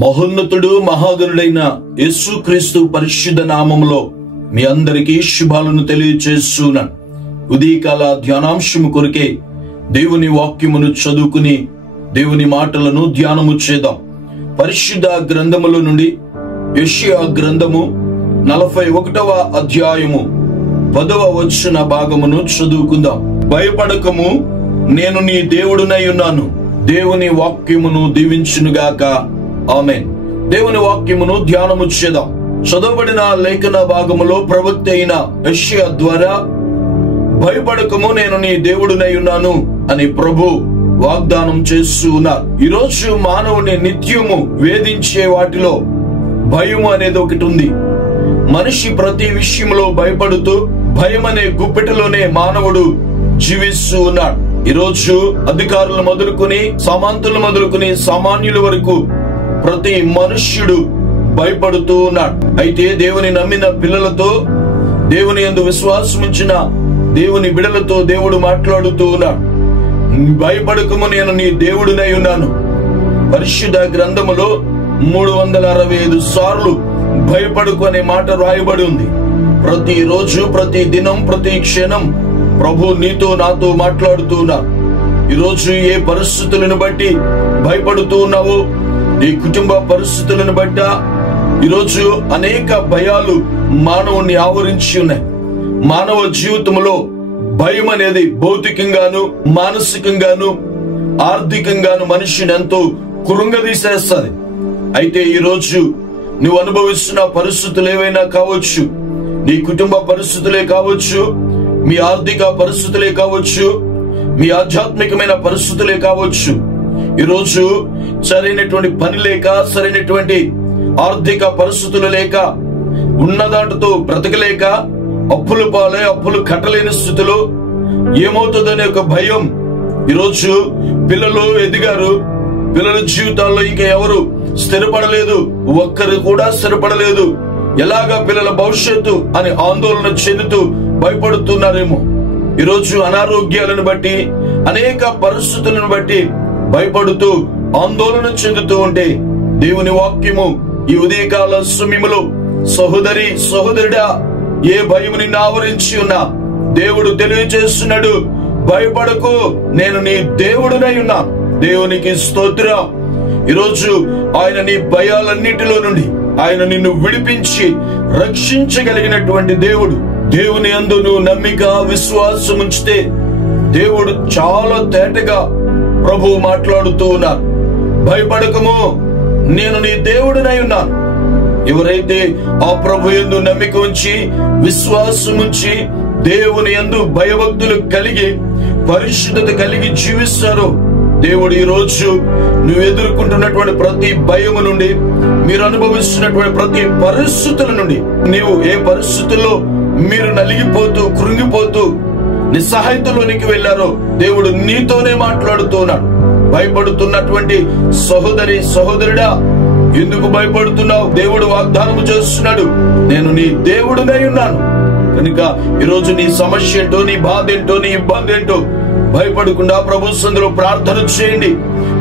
మహోన్నతుడు మహాగణుడైన యేసుక్రీస్తు పరిశుద్ధ నామములో మీ అందరికీ శుభాలను తెలియజేస్తున్నాను. ఉదయకాల ధ్యానాంశము కొరకే దేవుని వాక్యమును చదువుకుని దేవుని మాటలను ధ్యానము చేద్దాం. పరిశుద్ధ గ్రంథములో నుండి యెషయా గ్రంథము 41వ అధ్యాయము 10వ వచన భాగమును చదువుకుందాం. భయపడకము, నేను నీ దేవుడునై ఉన్నాను. దేవుని వాక్యమును దీవించునుగాక. ఆమేన్. దేవుని వాక్యమును ధ్యానము చేద్దాం. చదవబడిన లేఖన భాగములో ప్రవక్త అయిన యెషయా ద్వారా భయపడకము, నేను నీ దేవుడునై ఉన్నాను అని ప్రభు వాగ్దానం చేస్తూ ఉన్నారు. ఈరోజు మానవుని నిత్యము వేధించే వాటిలో భయము అనేది ఒకటి ఉంది. మనిషి ప్రతి విషయంలో భయపడుతూ భయం అనే గుప్పెటలోనే మానవుడు జీవిస్తూ ఉన్నాడు. ఈరోజు అధికారులు మొదలుకొని సామంతులు మొదలుకొని సామాన్యుల వరకు ప్రతి మనుష్యుడు భయపడుతూ ఉన్నాడు. అయితే దేవుని నమ్మిన పిల్లలతో, దేవుని యందు విశ్వాసం ఉంచిన దేవుని బిడ్డలతో దేవుడు మాట్లాడుతూ ఉన్నాడు. భయపడకము, నేను నీ దేవుడినై ఉన్నాను. పరిశుద్ధ గ్రంథములో 365 సార్లు భయపడకు అనే మాట రాయబడి ఉంది. ప్రతి రోజు, ప్రతి దినం, ప్రతి క్షణం ప్రభు నీతో నాతో మాట్లాడుతూ ఉన్నారు. ఈరోజు ఏ పరిస్థితులను బట్టి భయపడుతూ ఉన్నావో, నీ కుటుంబ పరిస్థితులను బట్ట ఈరోజు అనేక భయాలు మానవుని ఆవరించి ఉన్నాయి. మానవ జీవితంలో భయం అనేది భౌతికంగాను, మానసికంగాను, ఆర్థికంగాను మనిషిని ఎంతో కృంగదీసేస్తుంది. అయితే ఈరోజు నువ్వు అనుభవిస్తున్న పరిస్థితులు ఏవైనా కావచ్చు, నీ కుటుంబ పరిస్థితులే కావచ్చు, మీ ఆర్థిక పరిస్థితులే కావచ్చు, మీ ఆధ్యాత్మికమైన పరిస్థితులే కావచ్చు. ఈరోజు సరైనటువంటి పని లేక, సరైనటువంటి ఆర్థిక పరిస్థితులు లేక, ఉన్నదాటుతో బ్రతకలేక, అప్పులు పాలై అప్పులు కట్టలేని స్థితిలో ఏమవుతుందనే ఒక భయం. ఈరోజు పిల్లలు ఎదిగారు, పిల్లల జీవితాల్లో ఇంకా ఎవరు స్థిరపడలేదు, ఒక్కరు కూడా స్థిరపడలేదు. ఎలాగా పిల్లల భవిష్యత్తు అని ఆందోళన చెందుతూ భయపడుతున్నారేమో. ఈరోజు అనారోగ్యాలను బట్టి, అనేక పరిస్థితులను బట్టి భయపడుతూ ఆందోళన చెందుతూ ఉంటే దేవుని వాక్యము ఈ ఉదయకాల సమయములో, సహోదరి సహోదరుడా, ఏ భయము నిన్ను ఆవరించి ఉన్నా దేవుడు తెలియజేస్తున్నాడు, భయపడకు, నేను నీ దేవుడునై ఉన్నా. దేవునికి స్తోత్రం. ఈరోజు ఆయన నీ భయాలన్నిటిలో నుండి ఆయన నిన్ను విడిపించి రక్షించగలిగినటువంటి దేవుడు. దేవుని యందు నువ్వు నమ్మిక, విశ్వాసం ఉంచితే దేవుడు చాలా తేటగా ప్రభు మాట్లాడుతూ ఉన్నారు. భయపడకము, నేను నీ దేవుడినై ఉన్నాను. ఎవరైతే ఆ ప్రభు యందు నమ్మిక ఉంచి, విశ్వాసం ఉంచి, దేవుని యందు భయభక్తులు కలిగి, పరిశుద్ధత కలిగి జీవిస్తారో, దేవుడు ఈ రోజు నువ్వు ఎదుర్కొంటున్నటువంటి ప్రతి భయము నుండి, మీరు అనుభవిస్తున్నటువంటి ప్రతి పరిస్థితుల నుండి, నీవు ఏ పరిస్థితుల్లో మీరు నలిగిపోతూ కృంగిపోతూ నిస్సహాయతలోనికి వెళ్ళారో దేవుడు నీతోనే మాట్లాడుతూ ఉన్నాడు. భయపడుతున్నటువంటి సహోదరి సహోదరుడా, ఎందుకు భయపడుతున్నావు? దేవుడు వాగ్దానం చేస్తున్నాడు, నేను నీ దేవుడినై ఉన్నాను. కనుక ఈరోజు నీ సమస్య ఏంటో, నీ బాధ ఏంటో, నీ ఇబ్బంది ఏంటో భయపడకుండా ప్రభు సన్నిధిలో ప్రార్థన చేయండి,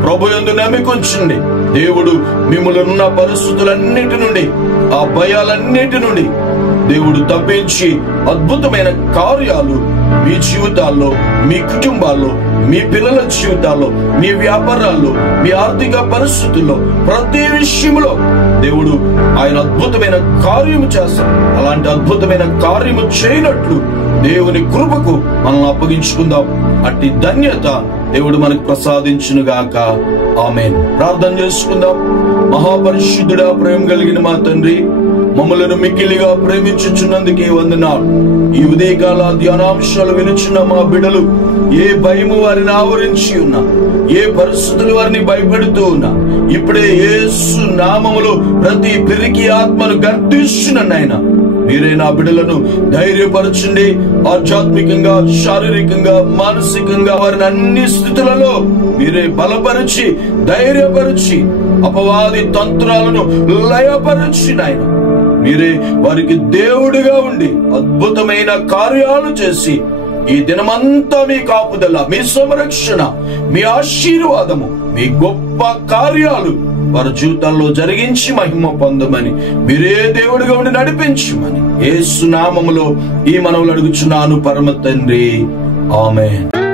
ప్రభు యందు నమ్మిక ఉంచండి. దేవుడు మిమ్మల్ని ఉన్న పరిస్థితులన్నిటి నుండి, ఆ భయాలన్నిటి నుండి దేవుడు తప్పించి అద్భుతమైన కార్యాలు మీ జీవితాల్లో, మీ కుటుంబాల్లో, మీ పిల్లల జీవితాల్లో, మీ వ్యాపారాల్లో, మీ ఆర్థిక పరిస్థితుల్లో, ప్రతి విషయంలో దేవుడు ఆయన అద్భుతమైన కార్యము చేస్తాడు. అలాంటి అద్భుతమైన కార్యము చేయనట్లు దేవుని కృపకు మనల్ని అప్పగించుకుందాం. అట్టి ధన్యత దేవుడు మనకు ప్రసాదించునుగాక. ఆమేన్. ప్రార్థన చేసుకుందాం. మహాపరిశుద్ధుడా, ప్రేమ కలిగిన మా తండ్రి, మమ్మలను మిక్కిలిగా ప్రేమించుచున్నందుకే వందనాలు. ఈ ఉదయకాల ధ్యానాంశాలు వినుచున్న మా బిడ్డలు ఏ భయము వారిని ఆవరించి ఉన్నా, ఏ పరిస్థితులు వారిని భయపెడుతూ ఉన్నా, ఇప్పుడే యేసు నామములో ప్రతి పిరికి ఆత్మను గర్దిస్తున్నాయన. మీరే నా బిడ్డలను ధైర్యపరచండి. ఆధ్యాత్మికంగా, శారీరకంగా, మానసికంగా వారిని అన్ని స్థితులలో మీరే బలపరిచి, ధైర్యపరిచి, అపవాది తంత్రాలను లయపరిచి నాయన మీరే వారికి దేవుడిగా ఉండి అద్భుతమైన కార్యాలు చేసి ఈ దినమంతా మీ కాపుదల, మీ సంరక్షణ, మీ ఆశీర్వాదము, మీ గొప్ప కార్యాలు వారి జీవితాల్లో జరిగించి మహిమ పొందమని, మీరే దేవుడిగా ఉండి నడిపించమని యేసు నామములో ఈ మనవులు అడుగుచున్నాను పరమ తండ్రి. ఆమేన్.